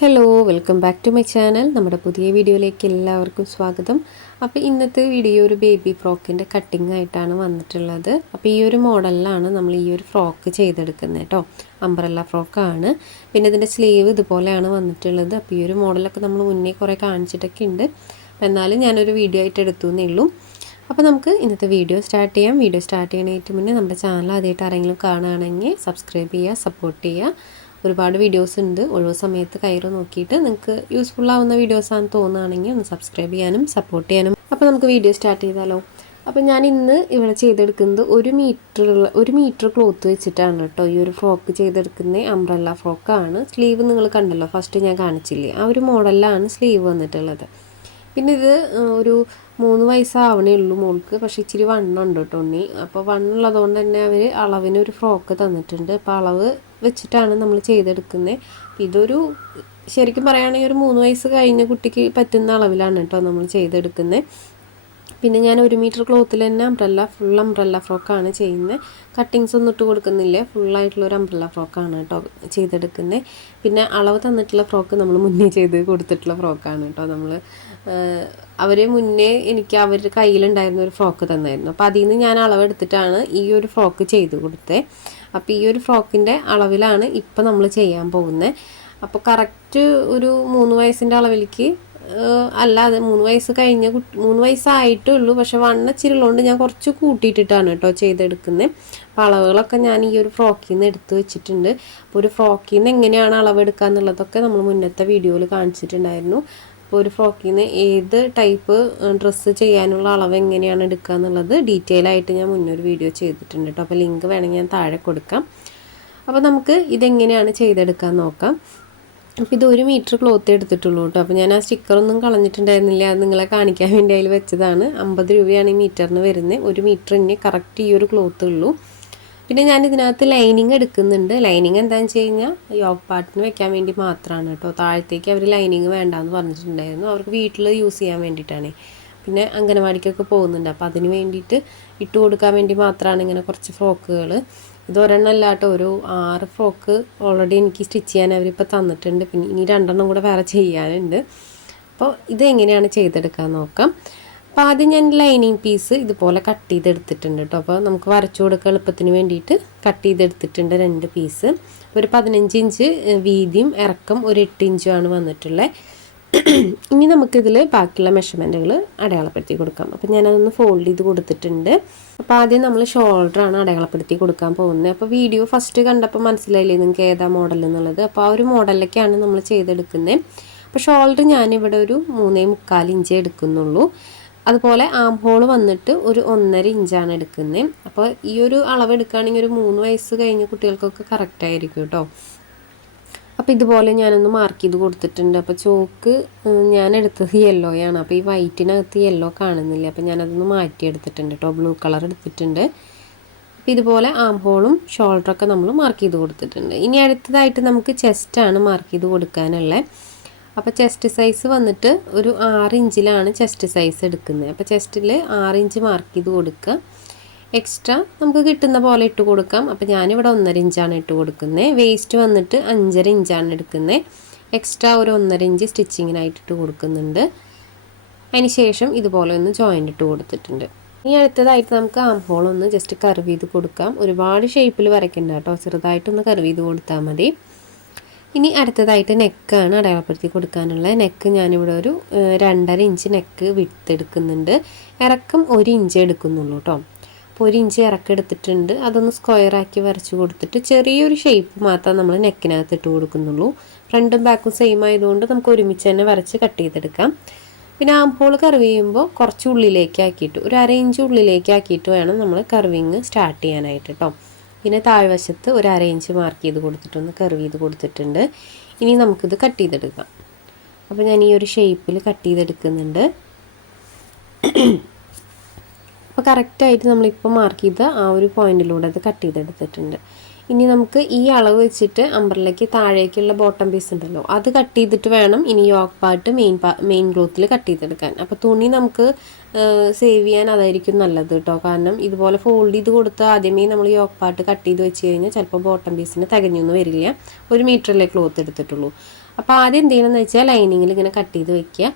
Hello welcome back to my channel. നമ്മുടെ പുതിയ വീഡിയോയിലേക്ക് എല്ലാവർക്കും സ്വാഗതം. അപ്പോൾ ഇന്നത്തെ വീഡിയോ ഒരു ബേബി ഫ്രോക്കിൻ്റെ കട്ടിംഗ് ആയിട്ടാണ് വന്നിട്ടുള്ളത്. അപ്പോൾ ഈ ഒരു മോഡലിലാണ് നമ്മൾ ഈ ഒരു ഫ്രോക്ക് ചെയ്തെടുക്കുന്നത് കേട്ടോ. അംബ്രല്ല ഫ്രോക്കാണ്. പിന്നെ ഇതിൻ്റെ സ്ലീവ് ഇതുപോലെയാണ് വന്നിട്ടുള്ളത്. അപ്പോൾ ഈ ഒരു മോഡലൊക്കെ നമ്മൾ മുന്നേ കുറേ കാണിച്ചിട്ടൊക്കെ ഉണ്ട്. എന്നാലും ഞാനൊരു വീഡിയോ ആയിട്ട് എടുത്തു എന്നേ ഉള്ളൂ. അപ്പോൾ നമുക്ക് ഇന്നത്തെ വീഡിയോ സ്റ്റാർട്ട് ചെയ്യാം. വീഡിയോ സ്റ്റാർട്ട് ചെയ്യുന്നതിന് മുന്നേ നമ്മുടെ ചാനൽ ആദ്യമായിട്ട് ആരെങ്കിലും കാണുകയാണെങ്കിൽ സബ്സ്ക്രൈബ് ചെയ്യുക, സപ്പോർട്ട് ചെയ്യുക. ഒരുപാട് വീഡിയോസ് ഉണ്ട്. ഒഴിവ് സമയത്ത് കയറി നോക്കിയിട്ട് നിങ്ങൾക്ക് യൂസ്ഫുൾ ആവുന്ന വീഡിയോസാണെന്ന് തോന്നുകയാണെങ്കിൽ ഒന്ന് സബ്സ്ക്രൈബ് ചെയ്യാനും സപ്പോർട്ട് ചെയ്യാനും. അപ്പോൾ നമുക്ക് വീഡിയോ സ്റ്റാർട്ട് ചെയ്താലോ. അപ്പോൾ ഞാൻ ഇന്ന് ഇവിടെ ചെയ്തെടുക്കുന്നത് ഒരു മീറ്റർ ക്ലോത്ത് വെച്ചിട്ടാണ് കേട്ടോ ഈ ഒരു ഫ്രോക്ക് ചെയ്തെടുക്കുന്നത്. അംബ്രല്ല ഫ്രോക്കാണ്. സ്ലീവ് നിങ്ങൾ കണ്ടല്ലോ, ഫസ്റ്റ് ഞാൻ കാണിച്ചില്ലേ, ആ ഒരു മോഡലിലാണ് സ്ലീവ് വന്നിട്ടുള്ളത്. പിന്നെ ഇത് ഒരു 3 വയസ്സാവണേ ഉള്ളൂ മോൾക്ക്. പക്ഷേ ഇച്ചിരി വണ്ണുണ്ട് കേട്ടോ ഉണ്ണി. അപ്പോൾ വണ്ണുള്ളതുകൊണ്ട് തന്നെ അവർ അളവിനൊരു ഫ്രോക്ക് തന്നിട്ടുണ്ട്. അപ്പോൾ അളവ് വെച്ചിട്ടാണ് നമ്മൾ ചെയ്തെടുക്കുന്നത്. ഇതൊരു ശരിക്കും പറയുകയാണെങ്കിൽ ഒരു 3 വയസ്സ് കഴിഞ്ഞ കുട്ടിക്ക് പറ്റുന്ന അളവിലാണ് കേട്ടോ നമ്മൾ ചെയ്തെടുക്കുന്നത്. പിന്നെ ഞാൻ 1 മീറ്റർ ക്ലോത്തിൽ തന്നെ ഫുൾ അംബ്രല്ല ഫ്രോക്കാണ് ചെയ്യുന്നത്. കട്ടിങ്സ് ഒന്നും ഇട്ട് കൊടുക്കുന്നില്ല. ഫുള്ളായിട്ടുള്ളൊരു അംബ്രല്ല ഫ്രോക്കാണ് കേട്ടോ ചെയ്തെടുക്കുന്നത്. പിന്നെ അളവ് തന്നിട്ടുള്ള ഫ്രോക്ക് നമ്മൾ മുന്നേ ചെയ്ത് കൊടുത്തിട്ടുള്ള ഫ്രോക്കാണ് കേട്ടോ. അവർ മുന്നേ എനിക്ക് അവരുടെ കയ്യിലുണ്ടായിരുന്ന ഒരു ഫ്രോക്ക് തന്നായിരുന്നു. അപ്പോൾ അതിൽ നിന്ന് ഞാൻ അളവെടുത്തിട്ടാണ് ഈ ഒരു ഫ്രോക്ക് ചെയ്ത് കൊടുത്തത്. അപ്പോൾ ഈ ഒരു ഫ്രോക്കിൻ്റെ അളവിലാണ് ഇപ്പം നമ്മൾ ചെയ്യാൻ പോകുന്നത്. അപ്പോൾ കറക്റ്റ് ഒരു 3 വയസ്സിൻ്റെ അളവിലേക്ക് അല്ലാതെ 3 വയസ്സ് കഴിഞ്ഞ 3 വയസ്സായിട്ടേ ഉള്ളൂ. പക്ഷെ ഇച്ചിരി ഉള്ളതുകൊണ്ട് ഞാൻ കുറച്ച് കൂട്ടിയിട്ടിട്ടാണ് കേട്ടോ ചെയ്തെടുക്കുന്നത്. അപ്പോൾ അളവുകളൊക്കെ ഞാൻ ഈ ഒരു ഫ്രോക്കിൽ നിന്ന് എടുത്ത് വെച്ചിട്ടുണ്ട്. അപ്പോൾ ഒരു ഫ്രോക്കിൽ നിന്ന് എങ്ങനെയാണ് അളവെടുക്കുക എന്നുള്ളതൊക്കെ നമ്മൾ മുന്നത്തെ വീഡിയോയിൽ കാണിച്ചിട്ടുണ്ടായിരുന്നു. അപ്പോൾ ഒരു ഫ്രോക്കിൽ നിന്ന് ഏത് ടൈപ്പ് ഡ്രസ്സ് ചെയ്യാനുള്ള അളവ് എങ്ങനെയാണ് എടുക്കുക എന്നുള്ളത് ഡീറ്റെയിൽ ആയിട്ട് ഞാൻ മുന്നൊരു വീഡിയോ ചെയ്തിട്ടുണ്ട് കേട്ടോ. അപ്പോൾ ലിങ്ക് വേണമെങ്കിൽ ഞാൻ താഴെ കൊടുക്കാം. അപ്പോൾ നമുക്ക് ഇതെങ്ങനെയാണ് ചെയ്തെടുക്കാൻ നോക്കാം. അപ്പോൾ ഇത് 1 മീറ്റർ ക്ലോത്ത് എടുത്തിട്ടുള്ളൂ കേട്ടോ. അപ്പോൾ ഞാൻ ആ സ്റ്റിക്കറൊന്നും കളഞ്ഞിട്ടുണ്ടായിരുന്നില്ല, അത് നിങ്ങളെ കാണിക്കാൻ വേണ്ടി അതിൽ വെച്ചതാണ്. 50 രൂപയാണ് ഈ മീറ്ററിന് വരുന്നത്. 1 മീറ്ററിന് കറക്റ്റ് ഈ ഒരു ക്ലോത്ത് ഉള്ളൂ. പിന്നെ ഞാൻ ഇതിനകത്ത് ലൈനിങ് എടുക്കുന്നുണ്ട്. ലൈനിങ് എന്താണെന്ന് വെച്ച് കഴിഞ്ഞാൽ യോക്ക് പാർട്ടിന് വെക്കാൻ വേണ്ടി മാത്രമാണ് കേട്ടോ. താഴത്തേക്ക് അവർ ലൈനിങ് വേണ്ടാന്ന് പറഞ്ഞിട്ടുണ്ടായിരുന്നു. അവർക്ക് വീട്ടിൽ യൂസ് ചെയ്യാൻ വേണ്ടിയിട്ടാണ്. പിന്നെ അംഗനവാടിക്കൊക്കെ പോകുന്നുണ്ട്. അപ്പോൾ അതിന് വേണ്ടിയിട്ട് ഇട്ട് കൊടുക്കാൻ വേണ്ടി മാത്രമാണ് ഇങ്ങനെ കുറച്ച് ഫ്രോക്കുകൾ. ഇതൊരെണ്ണമല്ല കേട്ടോ, ഒരു 6 ഫ്രോക്ക് ഓൾറെഡി എനിക്ക് സ്റ്റിച്ച് ചെയ്യാൻ അവരിപ്പോൾ തന്നിട്ടുണ്ട്. പിന്നെ ഇനി 2 കൂടെ വേറെ ചെയ്യാനുണ്ട്. അപ്പോൾ ഇതെങ്ങനെയാണ് ചെയ്തെടുക്കാൻ നോക്കാം. അപ്പോൾ ആദ്യം ഞാൻ ലൈനിങ് പീസ് ഇതുപോലെ കട്ട് ചെയ്തെടുത്തിട്ടുണ്ട് കേട്ടോ. അപ്പോൾ നമുക്ക് വരച്ചു കൊടുക്കുക എളുപ്പത്തിന് വേണ്ടിയിട്ട് കട്ട് ചെയ്തെടുത്തിട്ടുണ്ട് 2 പീസ്. ഒരു 15 ഇഞ്ച് വീതിയും ഇറക്കം ഒരു 8 ഇഞ്ചുമാണ് വന്നിട്ടുള്ളത്. ഇനി നമുക്കിതിൽ ബാക്കിയുള്ള മെഷർമെൻറ്റുകൾ അടയാളപ്പെടുത്തി കൊടുക്കാം. അപ്പോൾ ഞാനതൊന്ന് ഫോൾഡ് ചെയ്ത് കൊടുത്തിട്ടുണ്ട്. അപ്പോൾ ആദ്യം നമ്മൾ ഷോൾഡറാണ് അടയാളപ്പെടുത്തി കൊടുക്കാൻ പോകുന്നത്. അപ്പോൾ വീഡിയോ ഫസ്റ്റ് കണ്ടപ്പോൾ മനസ്സിലായില്ലേ നിങ്ങൾക്ക് ഏതാ മോഡൽ എന്നുള്ളത്. അപ്പോൾ ആ ഒരു മോഡലിലേക്കാണ് നമ്മൾ ചെയ്തെടുക്കുന്നത്. അപ്പോൾ ഷോൾഡർ ഞാനിവിടെ ഒരു 3.25 ഇഞ്ച് എടുക്കുന്നുള്ളൂ. അതുപോലെ ആം ഹോൾ വന്നിട്ട് ഒരു 1.5 ഇഞ്ചാണ് എടുക്കുന്നത്. അപ്പോൾ ഈ ഒരു അളവ് എടുക്കുകയാണെങ്കിൽ ഒരു 3 വയസ്സ് കഴിഞ്ഞ കുട്ടികൾക്കൊക്കെ കറക്റ്റായിരിക്കും കേട്ടോ. അപ്പോൾ ഇതുപോലെ ഞാനൊന്ന് മാർക്ക് ചെയ്ത് കൊടുത്തിട്ടുണ്ട്. അപ്പോൾ ചോക്ക് ഞാൻ എടുത്തത് യെല്ലോയാണ്. അപ്പോൾ ഈ വൈറ്റിനകത്ത് യെല്ലോ കാണുന്നില്ല. അപ്പോൾ ഞാനതൊന്ന് മാറ്റിയെടുത്തിട്ടുണ്ട് കേട്ടോ. ബ്ലൂ കളർ എടുത്തിട്ടുണ്ട്. അപ്പോൾ ഇതുപോലെ ആം ഹോളും ഷോൾഡറൊക്കെ നമ്മൾ മാർക്ക് ചെയ്ത് കൊടുത്തിട്ടുണ്ട്. ഇനി അടുത്തതായിട്ട് നമുക്ക് ചെസ്റ്റാണ് മാർക്ക് ചെയ്ത് കൊടുക്കാനുള്ളത്. അപ്പോൾ ചെസ്റ്റ് സൈസ് വന്നിട്ട് ഒരു 6 ഇഞ്ചിലാണ് ചെസ്റ്റ് സൈസ് എടുക്കുന്നത്. അപ്പോൾ ചെസ്റ്റിൽ 6 ഇഞ്ച് മാർക്ക് ചെയ്ത് കൊടുക്കുക. എക്സ്ട്രാ നമുക്ക് കിട്ടുന്ന പോലെ ഇട്ട് കൊടുക്കാം. അപ്പോൾ ഞാനിവിടെ 1.5 ഇഞ്ചാണ് ഇട്ട് കൊടുക്കുന്നത്. വേസ്റ്റ് വന്നിട്ട് 5.5 ഇഞ്ചാണ് എടുക്കുന്നത്. എക്സ്ട്രാ ഒരു 1.5 ഇഞ്ച് സ്റ്റിച്ചിങ്ങിനായിട്ട് ഇട്ട് കൊടുക്കുന്നുണ്ട്. അതിന് ശേഷം ഇതുപോലെ ഒന്ന് ജോയിൻ്റ് ഇട്ട് കൊടുത്തിട്ടുണ്ട്. ഇനി അടുത്തതായിട്ട് നമുക്ക് ആം ഹോൾ ഒന്ന് ജസ്റ്റ് കർവ് ചെയ്ത് കൊടുക്കാം. ഒരുപാട് ഷേപ്പിൽ വരയ്ക്കണ്ട കേട്ടോ, ചെറുതായിട്ടൊന്ന് കർവ് ചെയ്ത് കൊടുത്താൽ മതി. ഇനി അടുത്തതായിട്ട് നെക്കാണ് അടയാളപ്പെടുത്തി കൊടുക്കാനുള്ള. നെക്ക് ഞാനിവിടെ ഒരു 2.5 ഇഞ്ച് നെക്ക് വിട്ടെടുക്കുന്നുണ്ട്. ഇറക്കം 1 ഇഞ്ച് എടുക്കുന്നുള്ളൂ കേട്ടോ. അപ്പോൾ 1 ഇഞ്ച് ഇറക്കം എടുത്തിട്ടുണ്ട്. അതൊന്ന് സ്ക്വയറാക്കി വരച്ച് കൊടുത്തിട്ട് ചെറിയൊരു ഷേപ്പ് മാത്രം നമ്മൾ നെക്കിനകത്ത് ഇട്ട് കൊടുക്കുന്നുള്ളൂ. ഫ്രണ്ടും ബാക്കും സെയിം ആയതുകൊണ്ട് നമുക്ക് ഒരുമിച്ച് തന്നെ വരച്ച് കട്ട് ചെയ്തെടുക്കാം. പിന്നെ ആം ഹോൾ കർവ് ചെയ്യുമ്പോൾ കുറച്ച് ഉള്ളിലേക്ക് ആക്കിയിട്ട് ഒരു 1/2 ഇഞ്ച് ഉള്ളിലേക്ക് ആക്കിയിട്ട് വേണം നമ്മൾ കർവിങ് സ്റ്റാർട്ട് ചെയ്യാനായിട്ട് കേട്ടോ. പിന്നെ താഴ്വശത്ത് ഒരു 1/2 ഇഞ്ച് മാർക്ക് ചെയ്ത് കൊടുത്തിട്ടൊന്ന് കർവ് ചെയ്ത് കൊടുത്തിട്ടുണ്ട്. ഇനി നമുക്കിത് കട്ട് ചെയ്തെടുക്കാം. അപ്പോൾ ഞാൻ ഈ ഒരു ഷേപ്പിൽ കട്ട് ചെയ്തെടുക്കുന്നുണ്ട്. അപ്പോൾ കറക്റ്റായിട്ട് നമ്മളിപ്പോൾ മാർക്ക് ചെയ്ത ആ ഒരു പോയിന്റിലൂടെ അത് കട്ട് ചെയ്തെടുത്തിട്ടുണ്ട്. ഇനി നമുക്ക് ഈ അളവ് വെച്ചിട്ട് അംബ്രല്ലയ്ക്ക് താഴേക്കുള്ള ബോട്ടം പീസ് ഉണ്ടല്ലോ, അത് കട്ട് ചെയ്തിട്ട് വേണം ഇനി യോക്ക് പാർട്ട് മെയിൻ ക്ലോത്തിൽ കട്ട് ചെയ്തെടുക്കാൻ. അപ്പോൾ തുണി നമുക്ക് സേവ് ചെയ്യാൻ അതായിരിക്കും നല്ലത് കേട്ടോ. കാരണം ഇതുപോലെ ഫോൾഡ് ചെയ്ത് കൊടുത്ത് ആദ്യമേ നമ്മൾ യോക്ക് പാർട്ട് കട്ട് ചെയ്ത് വെച്ച് കഴിഞ്ഞാൽ ചിലപ്പോൾ ബോട്ടം പീസിന് തികഞ്ഞൊന്നും വരില്ല. 1 മീറ്ററിലെ ക്ലോത്ത് എടുത്തിട്ടുള്ളൂ. അപ്പോൾ ആദ്യം എന്ത് ചെയ്യണമെന്ന് വെച്ചാൽ ലൈനിങ്ങിൽ ഇങ്ങനെ കട്ട് ചെയ്ത് വെക്കുക.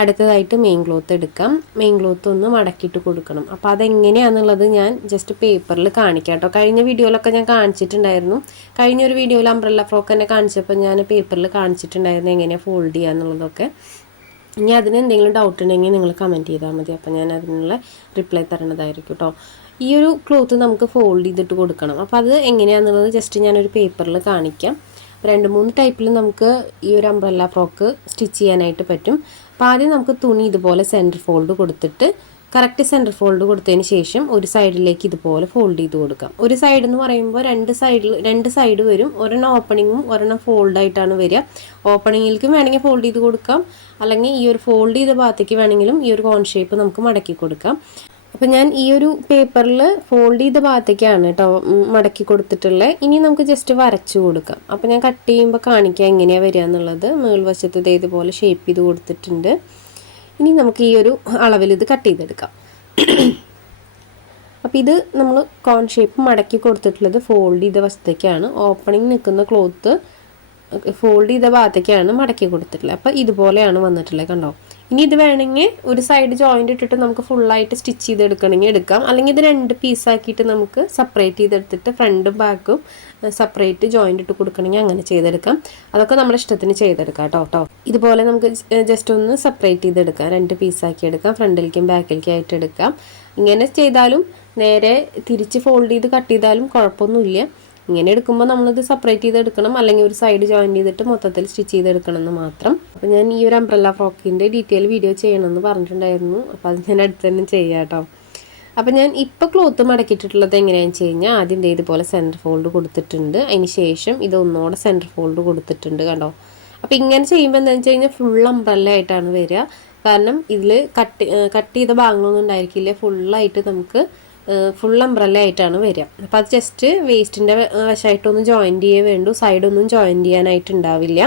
അടുത്തതായിട്ട് മെയിൻ ക്ലോത്ത് എടുക്കാം. മെയിൻ ക്ലോത്ത് ഒന്ന് മടക്കിയിട്ട് കൊടുക്കണം. അപ്പോൾ അതെങ്ങനെയാണെന്നുള്ളത് ഞാൻ ജസ്റ്റ് പേപ്പറിൽ കാണിക്കാം കേട്ടോ. കഴിഞ്ഞ വീഡിയോയിലൊക്കെ ഞാൻ കാണിച്ചിട്ടുണ്ടായിരുന്നു. കഴിഞ്ഞൊരു വീഡിയോയിൽ അംബ്രല്ല ഫ്രോക്ക് തന്നെ കാണിച്ചപ്പോൾ ഞാൻ പേപ്പറിൽ കാണിച്ചിട്ടുണ്ടായിരുന്നു എങ്ങനെയാണ് ഫോൾഡ് ചെയ്യുക എന്നുള്ളതൊക്കെ. ഇനി അതിന് എന്തെങ്കിലും ഡൗട്ട് ഉണ്ടെങ്കിൽ നിങ്ങൾ കമൻറ്റ് ചെയ്താൽ മതി. അപ്പോൾ ഞാൻ അതിനുള്ള റിപ്ലൈ തരണതായിരിക്കും കേട്ടോ. ഈ ഒരു ക്ലോത്ത് നമുക്ക് ഫോൾഡ് ചെയ്തിട്ട് കൊടുക്കണം. അപ്പോൾ അത് എങ്ങനെയാണെന്നുള്ളത് ജസ്റ്റ് ഞാനൊരു പേപ്പറിൽ കാണിക്കാം. 2-3 ടൈപ്പിൽ നമുക്ക് ഈ ഒരു അംബ്രല്ല ഫ്രോക്ക് സ്റ്റിച്ച് ചെയ്യാനായിട്ട് പറ്റും. അപ്പോൾ ആദ്യം നമുക്ക് തുണി ഇതുപോലെ സെൻറ്റർ ഫോൾഡ് കൊടുത്തിട്ട് കറക്റ്റ് സെൻറ്റർ ഫോൾഡ് കൊടുത്തതിന് ശേഷം ഒരു സൈഡിലേക്ക് ഇതുപോലെ ഫോൾഡ് ചെയ്ത് കൊടുക്കാം. ഒരു സൈഡ് എന്ന് പറയുമ്പോൾ രണ്ട് സൈഡ് വരും. ഒരെണ്ണം ഓപ്പണിങ്ങും ഒരെണ്ണം ഫോൾഡായിട്ടാണ് വരിക. ഓപ്പണിങ്ങിലേക്കും വേണമെങ്കിൽ ഫോൾഡ് ചെയ്ത് കൊടുക്കാം, അല്ലെങ്കിൽ ഈ ഒരു ഫോൾഡ് ചെയ്ത ഭാഗത്തേക്ക് വേണമെങ്കിലും ഈ ഒരു കോൺ ഷേപ്പ് നമുക്ക് മടക്കി കൊടുക്കാം. അപ്പോൾ ഞാൻ ഈ ഒരു പേപ്പറിൽ ഫോൾഡ് ചെയ്ത ഭാഗത്തേക്കാണ് കേട്ടോ മടക്കി കൊടുത്തിട്ടുള്ളത്. ഇനി നമുക്ക് ജസ്റ്റ് വരച്ചു കൊടുക്കാം. അപ്പോൾ ഞാൻ കട്ട് ചെയ്യുമ്പോൾ കാണിക്കാം എങ്ങനെയാണ് വരിക എന്നുള്ളത്. മേൾവശത്ത് ഇതുപോലെ ഷേപ്പ് ചെയ്ത് കൊടുത്തിട്ടുണ്ട്. ഇനി നമുക്ക് ഈ ഒരു അളവിൽ ഇത് കട്ട് ചെയ്തെടുക്കാം. അപ്പോൾ ഇത് നമ്മൾ കോൺ ഷേപ്പ് മടക്കി കൊടുത്തിട്ടുള്ളത് ഫോൾഡ് ചെയ്ത വശത്തേക്കാണ്. ഓപ്പണിങ് നിൽക്കുന്ന ക്ലോത്ത് ഫോൾഡ് ചെയ്ത ഭാഗത്തേക്കാണ് മടക്കി കൊടുത്തിട്ടുള്ളത്. അപ്പോൾ ഇതുപോലെയാണ് വന്നിട്ടുള്ളത്, കണ്ടോ. ഇനി ഇത് വേണമെങ്കിൽ ഒരു സൈഡ് ജോയിൻ്റ് ഇട്ടിട്ട് നമുക്ക് ഫുള്ളായിട്ട് സ്റ്റിച്ച് ചെയ്തെടുക്കണമെങ്കിൽ എടുക്കാം, അല്ലെങ്കിൽ ഇത് 2 പീസാക്കിയിട്ട് നമുക്ക് സെപ്പറേറ്റ് ചെയ്തെടുത്തിട്ട് ഫ്രണ്ടും ബാക്കും സെപ്പറേറ്റ് ജോയിൻ്റ് ഇട്ട് കൊടുക്കണമെങ്കിൽ അങ്ങനെ ചെയ്തെടുക്കാം. അതൊക്കെ നമ്മുടെ ഇഷ്ടത്തിന് ചെയ്തെടുക്കാം കേട്ടോ. ഇതുപോലെ നമുക്ക് ജസ്റ്റ് ഒന്ന് സെപ്പറേറ്റ് ചെയ്തെടുക്കാം, 2 പീസാക്കി എടുക്കാം, ഫ്രണ്ടിലേക്കും ബാക്കിലേക്കും ആയിട്ട് എടുക്കാം. ഇങ്ങനെ ചെയ്താലും നേരെ തിരിച്ച് ഫോൾഡ് ചെയ്ത് കട്ട് ചെയ്താലും കുഴപ്പമൊന്നുമില്ല. ഇങ്ങനെ എടുക്കുമ്പോൾ നമ്മളിത് സെപ്പറേറ്റ് ചെയ്തെടുക്കണം, അല്ലെങ്കിൽ ഒരു സൈഡ് ജോയിൻ ചെയ്തിട്ട് മൊത്തത്തിൽ സ്റ്റിച്ച് ചെയ്തെടുക്കണം എന്ന് മാത്രം. അപ്പോൾ ഞാൻ ഈ ഒരു അംബ്രല്ല ഫ്രോക്കിൻ്റെ ഡീറ്റെയിൽ വീഡിയോ ചെയ്യണമെന്ന് പറഞ്ഞിട്ടുണ്ടായിരുന്നു. അപ്പോൾ അത് ഞാൻ അടുത്ത് തന്നെ ചെയ്യാം കേട്ടോ. അപ്പോൾ ഞാൻ ഇപ്പോൾ ക്ലോത്ത് മടക്കിയിട്ടുള്ളത് എങ്ങനെയാണെന്ന് വെച്ച് കഴിഞ്ഞാൽ ആദ്യം ഇതുപോലെ സെൻറ്റർ ഫോൾഡ് കൊടുത്തിട്ടുണ്ട്. അതിന് ശേഷം ഇത് ഒന്നുകൂടെ സെൻറ്റർ ഫോൾഡ് കൊടുത്തിട്ടുണ്ട്, കണ്ടോ. അപ്പോൾ ഇങ്ങനെ ചെയ്യുമ്പോൾ എന്താണെന്ന് വെച്ച് കഴിഞ്ഞാൽ ഫുൾ അംബ്രല്ല ആയിട്ടാണ് വരിക. കാരണം ഇതിൽ കട്ട് ചെയ്ത ഭാഗങ്ങളൊന്നും ഉണ്ടായിരിക്കില്ല, ഫുള്ളായിട്ട് നമുക്ക് ഫുൾ അംബ്രല്ല ആയിട്ടാണ് വരിക. അപ്പോൾ അത് ജസ്റ്റ് വേസ്റ്റിൻ്റെ വശമായിട്ടൊന്ന് ജോയിൻറ്റ് ചെയ്യേ വേണ്ടൂ, സൈഡൊന്നും ജോയിൻറ്റ് ചെയ്യാനായിട്ടുണ്ടാവില്ല.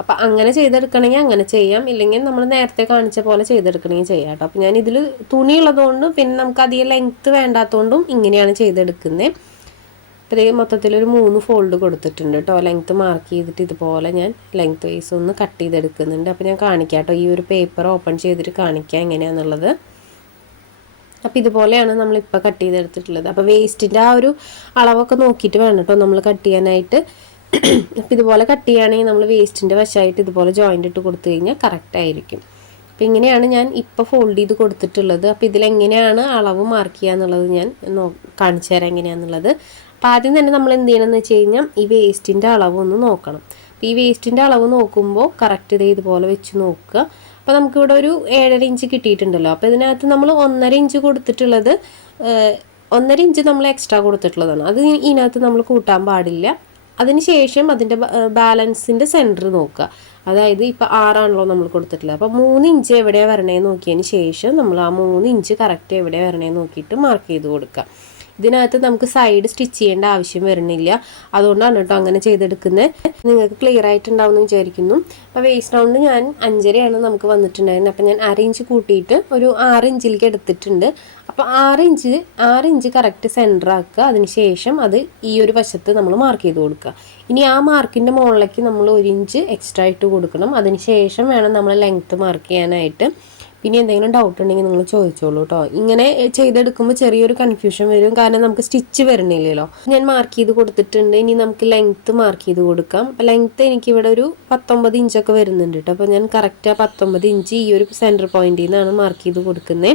അപ്പോൾ അങ്ങനെ ചെയ്തെടുക്കണമെങ്കിൽ അങ്ങനെ ചെയ്യാം, ഇല്ലെങ്കിൽ നമ്മൾ നേരത്തെ കാണിച്ച പോലെ ചെയ്തെടുക്കണമെങ്കിൽ ചെയ്യാം കേട്ടോ. അപ്പോൾ ഞാൻ ഇതിൽ തുണി ഉള്ളതുകൊണ്ടും പിന്നെ നമുക്ക് അധികം ലെങ്ത്ത് വേണ്ടാത്തതുകൊണ്ടും ഇങ്ങനെയാണ് ചെയ്തെടുക്കുന്നത്. അപ്പോൾ ഇത് മൊത്തത്തിലൊരു 3 ഫോൾഡ് കൊടുത്തിട്ടുണ്ട് കേട്ടോ. ലെങ്ത്ത് മാർക്ക് ചെയ്തിട്ട് ഇതുപോലെ ഞാൻ ലെങ്ത്ത് വൈസ് ഒന്ന് കട്ട് ചെയ്തെടുക്കുന്നുണ്ട്. അപ്പോൾ ഞാൻ കാണിക്കാം കേട്ടോ, ഈ ഒരു പേപ്പർ ഓപ്പൺ ചെയ്തിട്ട് കാണിക്കാം എങ്ങനെയാണെന്നുള്ളത്. അപ്പോൾ ഇതുപോലെയാണ് നമ്മളിപ്പോൾ കട്ട് ചെയ്തെടുത്തിട്ടുള്ളത്. അപ്പോൾ വേസ്റ്റിൻ്റെ ആ ഒരു അളവൊക്കെ നോക്കിയിട്ട് വേണം കേട്ടോ നമ്മൾ കട്ട് ചെയ്യാനായിട്ട്. അപ്പോൾ ഇതുപോലെ കട്ട് ചെയ്യുകയാണെങ്കിൽ നമ്മൾ വേസ്റ്റിൻ്റെ വശമായിട്ട് ഇതുപോലെ ജോയിൻ്റ് ഇട്ട് കൊടുത്തു കഴിഞ്ഞാൽ കറക്റ്റ് ആയിരിക്കും. അപ്പോൾ ഇങ്ങനെയാണ് ഞാൻ ഇപ്പോൾ ഫോൾഡ് ചെയ്ത് കൊടുത്തിട്ടുള്ളത്. അപ്പോൾ ഇതിലെങ്ങനെയാണ് അളവ് മാർക്ക് ചെയ്യുക എന്നുള്ളത് ഞാൻ കാണിച്ചു തരാം എങ്ങനെയാണെന്നുള്ളത്. അപ്പോൾ ആദ്യം തന്നെ നമ്മൾ എന്ത് ചെയ്യണമെന്ന് വെച്ച് കഴിഞ്ഞാൽ ഈ വേസ്റ്റിൻ്റെ അളവ് ഒന്ന് നോക്കണം. അപ്പോൾ ഈ വേസ്റ്റിൻ്റെ അളവ് നോക്കുമ്പോൾ കറക്റ്റ് ഇതുപോലെ വെച്ച് നോക്കുക. അപ്പോൾ നമുക്കിവിടെ ഒരു 7.5 ഇഞ്ച് കിട്ടിയിട്ടുണ്ടല്ലോ. അപ്പോൾ ഇതിനകത്ത് നമ്മൾ 1.5 ഇഞ്ച് കൊടുത്തിട്ടുള്ളത് 1.5 ഇഞ്ച് നമ്മൾ എക്സ്ട്രാ കൊടുത്തിട്ടുള്ളതാണ്. അത് ഇതിനകത്ത് നമ്മൾ കൂട്ടാൻ പാടില്ല. അതിന് ശേഷം അതിൻ്റെ ബാലൻസിൻ്റെ സെൻറ്റർ നോക്കുക. അതായത് ഇപ്പോൾ 6 ആണല്ലോ നമ്മൾ കൊടുത്തിട്ടുള്ളത്. അപ്പോൾ 3 ഇഞ്ച് എവിടെയാണ് വരണേന്ന് നോക്കിയതിന് ശേഷം നമ്മൾ ആ 3 ഇഞ്ച് കറക്റ്റ് എവിടെയാണ് വരണേന്ന് നോക്കിയിട്ട് മാർക്ക് ചെയ്ത് കൊടുക്കുക. ഇതിനകത്ത് നമുക്ക് സൈഡ് സ്റ്റിച്ച് ചെയ്യേണ്ട ആവശ്യം വരുന്നില്ല, അതുകൊണ്ടാണ് കേട്ടോ അങ്ങനെ ചെയ്തെടുക്കുന്നത്. നിങ്ങൾക്ക് ക്ലിയർ ആയിട്ടുണ്ടാവും എന്ന് വിചാരിക്കുന്നു. അപ്പോൾ വേസ്റ്റ് റൗണ്ട് ഞാൻ 5.5 നമുക്ക് വന്നിട്ടുണ്ടായിരുന്നു. അപ്പോൾ ഞാൻ 1/2 ഇഞ്ച് കൂട്ടിയിട്ട് ഒരു 6 ഇഞ്ചിലേക്ക് എടുത്തിട്ടുണ്ട്. അപ്പോൾ 6 ഇഞ്ച് കറക്റ്റ് സെൻറ്റർ ആക്കുക. അതിന് ശേഷം അത് ഈ ഒരു വശത്ത് നമ്മൾ മാർക്ക് ചെയ്ത് കൊടുക്കുക. ഇനി ആ മാർക്കിൻ്റെ മുകളിലേക്ക് നമ്മൾ 1 ഇഞ്ച് എക്സ്ട്രാ ഇട്ട് കൊടുക്കണം. അതിന് ശേഷം വേണം നമ്മൾ ലെങ്ത്ത് മാർക്ക് ചെയ്യാനായിട്ട്. പിന്നെ എന്തെങ്കിലും ഡൗട്ട് ഉണ്ടെങ്കിൽ നിങ്ങൾ ചോദിച്ചോളൂ കേട്ടോ. ഇങ്ങനെ ചെയ്തെടുക്കുമ്പോൾ ചെറിയൊരു കൺഫ്യൂഷൻ വരും, കാരണം നമുക്ക് സ്റ്റിച്ച് വരണില്ലല്ലോ. ഞാൻ മാർക്ക് ചെയ്ത് കൊടുത്തിട്ടുണ്ട്. ഇനി നമുക്ക് ലെങ്ത്ത് മാർക്ക് ചെയ്ത് കൊടുക്കാം. അപ്പോൾ ലെങ്ത്ത് എനിക്കിവിടെ ഒരു 19 ഇഞ്ചൊക്കെ വരുന്നുണ്ട് കേട്ടോ. അപ്പോൾ ഞാൻ കറക്റ്റ് ആ 19 ഇഞ്ച് ഈ ഒരു സെൻറ്റർ പോയിന്റിൽ നിന്നാണ് മാർക്ക് ചെയ്ത് കൊടുക്കുന്നത്.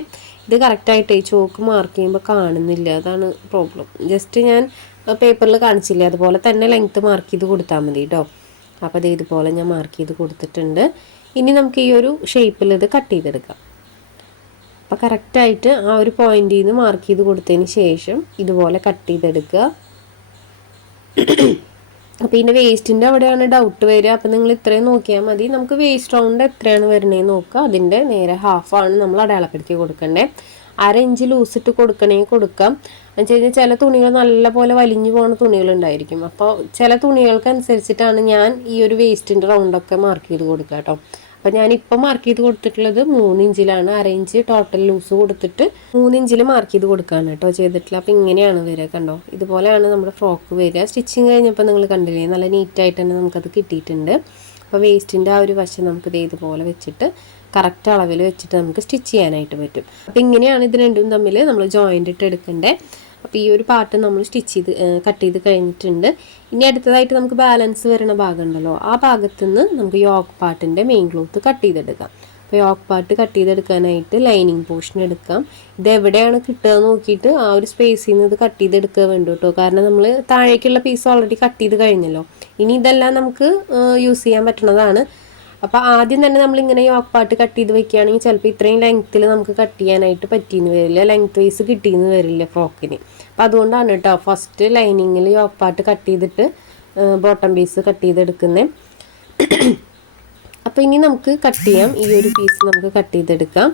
ഇത് കറക്റ്റായിട്ട് ചോക്ക് മാർക്ക് ചെയ്യുമ്പോൾ കാണുന്നില്ല, അതാണ് പ്രോബ്ലം. ജസ്റ്റ് ഞാൻ പേപ്പറിൽ കാണിച്ചില്ല, അതുപോലെ തന്നെ ലെങ്ത്ത് മാർക്ക് ചെയ്ത് കൊടുത്താൽ മതി കേട്ടോ. അപ്പോൾ അത് ഇതുപോലെ ഞാൻ മാർക്ക് ചെയ്ത് കൊടുത്തിട്ടുണ്ട്. ഇനി നമുക്ക് ഈ ഒരു ഷേപ്പിൽ ഇത് കട്ട് ചെയ്തെടുക്കാം. അപ്പോൾ കറക്റ്റായിട്ട് ആ ഒരു പോയിന്റിൽ നിന്ന് മാർക്ക് ചെയ്ത് കൊടുത്തതിന് ശേഷം ഇതുപോലെ കട്ട് ചെയ്തെടുക്കുക. അപ്പോൾ ഇതിൻ്റെ വേസ്റ്റിൻ്റെ അവിടെയാണ് ഡൗട്ട് വരിക. അപ്പോൾ നിങ്ങൾ ഇത്രയും നോക്കിയാൽ മതി. നമുക്ക് വേസ്റ്റ് റൗണ്ട് എത്രയാണ് വരുന്നതെന്ന് നോക്കുക. അതിൻ്റെ നേരെ ഹാഫാണ് നമ്മൾ അടയാളപ്പെടുത്തി കൊടുക്കേണ്ടത്. 1/2 ഇഞ്ച് ലൂസിട്ട് കൊടുക്കണമെങ്കിൽ കൊടുക്കാം. എന്ന് വെച്ച് കഴിഞ്ഞാൽ ചില തുണികൾ നല്ലപോലെ വലിഞ്ഞു പോകുന്ന തുണികളുണ്ടായിരിക്കും. അപ്പോൾ ചില തുണികൾക്കനുസരിച്ചിട്ടാണ് ഞാൻ ഈ ഒരു വേസ്റ്റിൻ്റെ റൗണ്ടൊക്കെ മാർക്ക് ചെയ്ത് കൊടുക്കുക കേട്ടോ. അപ്പോൾ ഞാനിപ്പോൾ മാർക്ക് ചെയ്ത് കൊടുത്തിട്ടുള്ളത് 3 ഇഞ്ചിലാണ്. 1/2 ഇഞ്ച് ടോട്ടൽ ലൂസ് കൊടുത്തിട്ട് 3 ഇഞ്ചിൽ മാർക്ക് ചെയ്ത് കൊടുക്കുകയാണ് കേട്ടോ ചെയ്തിട്ടുള്ളത്. അപ്പോൾ ഇങ്ങനെയാണ് വരിക, കണ്ടോ. ഇതുപോലെയാണ് നമ്മുടെ ഫ്രോക്ക് വരിക. സ്റ്റിച്ചിങ് കഴിഞ്ഞപ്പോൾ നിങ്ങൾ കണ്ടില്ലേ, നല്ല നീറ്റായിട്ട് തന്നെ നമുക്കത് കിട്ടിയിട്ടുണ്ട്. അപ്പോൾ വേസ്റ്റിൻ്റെ ആ ഒരു വശം നമുക്ക് ഇതുപോലെ വെച്ചിട്ട് കറക്റ്റ് അളവിൽ വെച്ചിട്ട് നമുക്ക് സ്റ്റിച്ച് ചെയ്യാനായിട്ട് പറ്റും. അപ്പോൾ ഇങ്ങനെയാണ് ഇത് രണ്ടും തമ്മിൽ നമ്മൾ ജോയിൻ്റ് ഇട്ട് എടുക്കേണ്ടത്. അപ്പോൾ ഈ ഒരു പാർട്ട് നമ്മൾ കട്ട് ചെയ്ത് കഴിഞ്ഞിട്ടുണ്ട്. ഇനി അടുത്തതായിട്ട് നമുക്ക് ബാലൻസ് വരുന്ന ഭാഗം ഉണ്ടല്ലോ, ആ ഭാഗത്തുനിന്ന് നമുക്ക് യോക്ക് പാർട്ടിൻ്റെ മെയിൻ ക്ലോത്ത് കട്ട് ചെയ്തെടുക്കാം. അപ്പോൾ യോക്ക് പാർട്ട് കട്ട് ചെയ്തെടുക്കാനായിട്ട് ലൈനിങ് പോർഷൻ എടുക്കാം. ഇത് എവിടെയാണ് കിട്ടുക നോക്കിയിട്ട് ആ ഒരു സ്പേസിൽ നിന്ന് ഇത് കട്ട് ചെയ്തെടുക്കുക വേണ്ടു കേട്ടോ. കാരണം നമ്മൾ താഴേക്കുള്ള പീസ് ഓൾറെഡി കട്ട് ചെയ്ത് കഴിഞ്ഞല്ലോ. ഇനി ഇതെല്ലാം നമുക്ക് യൂസ് ചെയ്യാൻ പറ്റുന്നതാണ്. അപ്പോൾ ആദ്യം തന്നെ നമ്മളിങ്ങനെ യോക്ക് പാർട്ട് കട്ട് ചെയ്ത് വെക്കുകയാണെങ്കിൽ ചിലപ്പോൾ ഇത്രയും ലെങ്ത്തിൽ നമുക്ക് കട്ട് ചെയ്യാനായിട്ട് പറ്റിയെന്ന് വരില്ല, ലെങ്ത് വൈസ് കിട്ടിയെന്ന് വരില്ല ഫ്രോക്കിന്. അപ്പോൾ അതുകൊണ്ടാണ് കേട്ടോ ഫസ്റ്റ് ലൈനിങ്ങിൽ യോക്ക് പാർട്ട് കട്ട് ചെയ്തിട്ട് ബോട്ടം പീസ് കട്ട് ചെയ്തെടുക്കുന്നത്. അപ്പോൾ ഇനി നമുക്ക് കട്ട് ചെയ്യാം. ഈ ഒരു പീസ് നമുക്ക് കട്ട് ചെയ്തെടുക്കാം.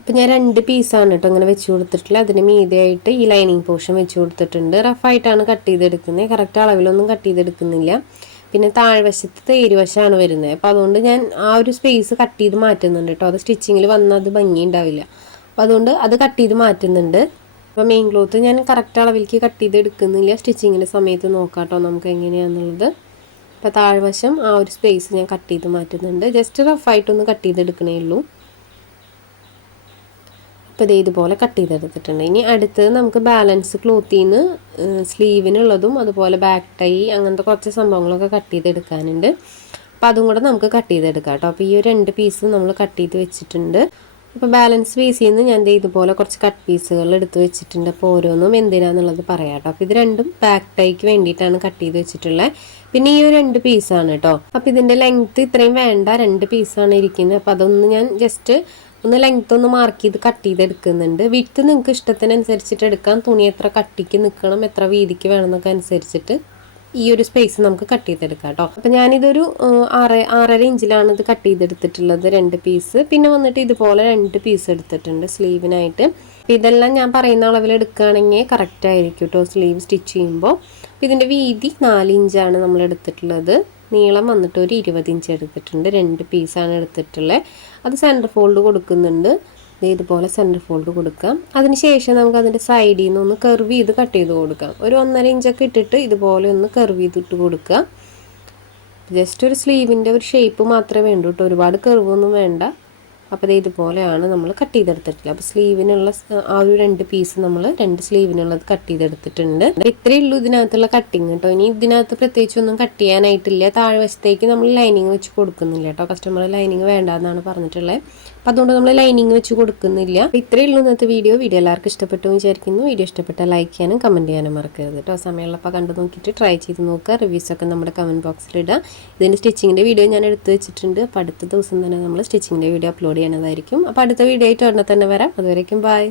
അപ്പോൾ ഞാൻ 2 പീസാണ് കേട്ടോ അങ്ങനെ വെച്ച് കൊടുത്തിട്ടില്ല. അതിന് മീതെയായിട്ട് ഈ ലൈനിങ് പോർഷൻ വെച്ച് കൊടുത്തിട്ടുണ്ട്. റഫായിട്ടാണ് കട്ട് ചെയ്തെടുക്കുന്നത്, കറക്റ്റ് അളവിലൊന്നും കട്ട് ചെയ്തെടുക്കുന്നില്ല. പിന്നെ താഴ്വശത്ത് തേരുവശമാണ് വരുന്നത്. അപ്പോൾ അതുകൊണ്ട് ഞാൻ ആ ഒരു സ്പേസ് കട്ട് ചെയ്ത് മാറ്റുന്നുണ്ട് കേട്ടോ. അത് സ്റ്റിച്ചിങ്ങിൽ വന്നാൽ അത് ഭംഗി ഉണ്ടാവില്ല. അപ്പോൾ അതുകൊണ്ട് അത് കട്ട് ചെയ്ത് മാറ്റുന്നുണ്ട്. അപ്പോൾ മെയിൻ ക്ലോത്ത് ഞാൻ കറക്റ്റ് അളവിലേക്ക് കട്ട് ചെയ്ത് എടുക്കുന്നില്ല, സ്റ്റിച്ചിങ്ങിൻ്റെ സമയത്ത് നോക്കാം കേട്ടോ നമുക്ക് എങ്ങനെയാണെന്നുള്ളത്. അപ്പോൾ താഴ്വശം ആ ഒരു സ്പേസ് ഞാൻ കട്ട് ചെയ്ത് മാറ്റുന്നുണ്ട്. ജസ്റ്റ് റഫായിട്ടൊന്ന് കട്ട് ചെയ്തെടുക്കണേ ഉള്ളൂ. അപ്പോൾ ഇതുപോലെ കട്ട് ചെയ്തെടുത്തിട്ടുണ്ട്. ഇനി അടുത്തത് നമുക്ക് ബാലൻസ് ക്ലോത്തിൽ നിന്ന് സ്ലീവിനുള്ളതും അതുപോലെ ബാക്ക് ടൈ അങ്ങനത്തെ കുറച്ച് സംഭവങ്ങളൊക്കെ കട്ട് ചെയ്തെടുക്കാനുണ്ട്. അപ്പോൾ അതും കൂടെ നമുക്ക് കട്ട് ചെയ്തെടുക്കാം കേട്ടോ. അപ്പോൾ ഈ ഒരു 2 പീസ് നമ്മൾ കട്ട് ചെയ്ത് വെച്ചിട്ടുണ്ട്. അപ്പോൾ ബാലൻസ് പീസിൽ നിന്ന് ഞാൻ ഇതുപോലെ കുറച്ച് കട്ട് പീസുകൾ എടുത്ത് വെച്ചിട്ടുണ്ട്. അപ്പോൾ ഓരോന്നും എന്തിനാന്നുള്ളത് പറയാം കേട്ടോ. അപ്പോൾ ഇത് രണ്ടും ബാക്ക് ടൈക്ക് വേണ്ടിയിട്ടാണ് കട്ട് ചെയ്ത് വെച്ചിട്ടുള്ളത്. പിന്നെ ഈ ഒരു 2 പീസാണ് കേട്ടോ. അപ്പോൾ ഇതിൻ്റെ ലെങ്ത്ത് ഇത്രയും വേണ്ട, 2 പീസാണ് ഇരിക്കുന്നത്. അപ്പോൾ അതൊന്ന് ഞാൻ ജസ്റ്റ് ഒന്ന് ലെങ്ത്ത് ഒന്ന് മാർക്ക് ചെയ്ത് കട്ട് ചെയ്തെടുക്കുന്നുണ്ട്. വിഡ്ത്ത് നിങ്ങൾക്ക് ഇഷ്ടത്തിനനുസരിച്ചിട്ട് എടുക്കാം. തുണി എത്ര കട്ടിക്ക് നിൽക്കണം, എത്ര വീതിക്ക് വേണം എന്നൊക്കെ അനുസരിച്ചിട്ട് ഈ ഒരു സ്പേസ് നമുക്ക് കട്ട് ചെയ്തെടുക്കാം കേട്ടോ. അപ്പം ഞാനിതൊരു 6.5 ഇഞ്ചിലാണ് ഇത് കട്ട് ചെയ്തെടുത്തിട്ടുള്ളത് 2 പീസ്. പിന്നെ വന്നിട്ട് ഇതുപോലെ 2 പീസ് എടുത്തിട്ടുണ്ട് സ്ലീവിനായിട്ട്. അപ്പം ഇതെല്ലാം ഞാൻ പറയുന്ന അളവിൽ എടുക്കുകയാണെങ്കിൽ കറക്റ്റ് ആയിരിക്കും കേട്ടോ സ്ലീവ് സ്റ്റിച്ച് ചെയ്യുമ്പോൾ. അപ്പം ഇതിൻ്റെ വീതി 4 ഇഞ്ചാണ് നമ്മൾ എടുത്തിട്ടുള്ളത്. നീളം വന്നിട്ട് ഒരു 20 ഇഞ്ച് എടുത്തിട്ടുണ്ട്. 2 പീസാണ് എടുത്തിട്ടുള്ളത്. അത് സെൻറ്റർ ഫോൾഡ് കൊടുക്കുന്നുണ്ട്. ഇതുപോലെ സെൻറ്റർ ഫോൾഡ് കൊടുക്കാം. അതിനുശേഷം നമുക്ക് അതിൻ്റെ സൈഡിൽ നിന്ന് ഒന്ന് കർവ് ചെയ്ത് കട്ട് ചെയ്ത് കൊടുക്കാം. ഒരു 1.5 ഇഞ്ചൊക്കെ ഇട്ടിട്ട് ഇതുപോലെ ഒന്ന് കർവ് ചെയ്തിട്ട് കൊടുക്കുക. ജസ്റ്റ് ഒരു സ്ലീവിൻ്റെ ഒരു ഷേപ്പ് മാത്രമേ വേണ്ടൂ കേട്ടോ, ഒരുപാട് കർവൊന്നും വേണ്ട. അപ്പോൾ ഇതുപോലെയാണ് നമ്മൾ കട്ട് ചെയ്തെടുത്തിട്ടില്ല. അപ്പോൾ സ്ലീവിനുള്ള ആ ഒരു 2 പീസ് നമ്മൾ 2 സ്ലീവിനുള്ളത് കട്ട് ചെയ്തെടുത്തിട്ടുണ്ട്. ഇത്രയേ ഉള്ളൂ ഇതിനകത്തുള്ള കട്ടിങ് കേട്ടോ. ഇനി ഇതിനകത്ത് പ്രത്യേകിച്ച് ഒന്നും കട്ട് ചെയ്യാനായിട്ടില്ല. താഴ്വശത്തേക്ക് നമ്മൾ ലൈനിങ് വെച്ച് കൊടുക്കുന്നില്ല കേട്ടോ. കസ്റ്റമർ ലൈനിങ് വേണ്ടെന്നാണ് പറഞ്ഞിട്ടുള്ളത്. അപ്പോൾ അതുകൊണ്ട് നമ്മൾ ലൈനിങ് വെച്ച് കൊടുക്കുന്നില്ല. അപ്പോൾ ഇത്രയേ ഉള്ളൂ ഇന്നത്തെ വീഡിയോ എല്ലാവർക്കും ഇഷ്ടപ്പെട്ടു വിചാരിക്കുന്നു. വീഡിയോ ഇഷ്ടപ്പെട്ടാൽ ലൈക്ക് ചെയ്യാനും കമൻറ്റ് ചെയ്യാനും മറക്കരുത് കേട്ടോ. സമയമുള്ളപ്പോൾ കണ്ടു നോക്കിയിട്ട് ട്രൈ ചെയ്ത് നോക്കുക. റിവ്യൂസൊക്കെ നമ്മുടെ കമൻറ്റ് ബോക്സിൽ ഇടുക. ഇതിൻ്റെ സ്റ്റിച്ചിങ്ങിൻ്റെ വീഡിയോ ഞാൻ എടുത്ത് വെച്ചിട്ടുണ്ട്. അപ്പോൾ അടുത്ത ദിവസം തന്നെ നമ്മൾ സ്റ്റിച്ചിങ്ങിൻ്റെ വീഡിയോ അപ്ലോഡ് ചെയ്യണതായിരിക്കും. അപ്പോൾ അടുത്ത വീഡിയോ ആയിട്ട് ഉടനെ തന്നെ വരാം. അതുവരേക്കും ബൈ.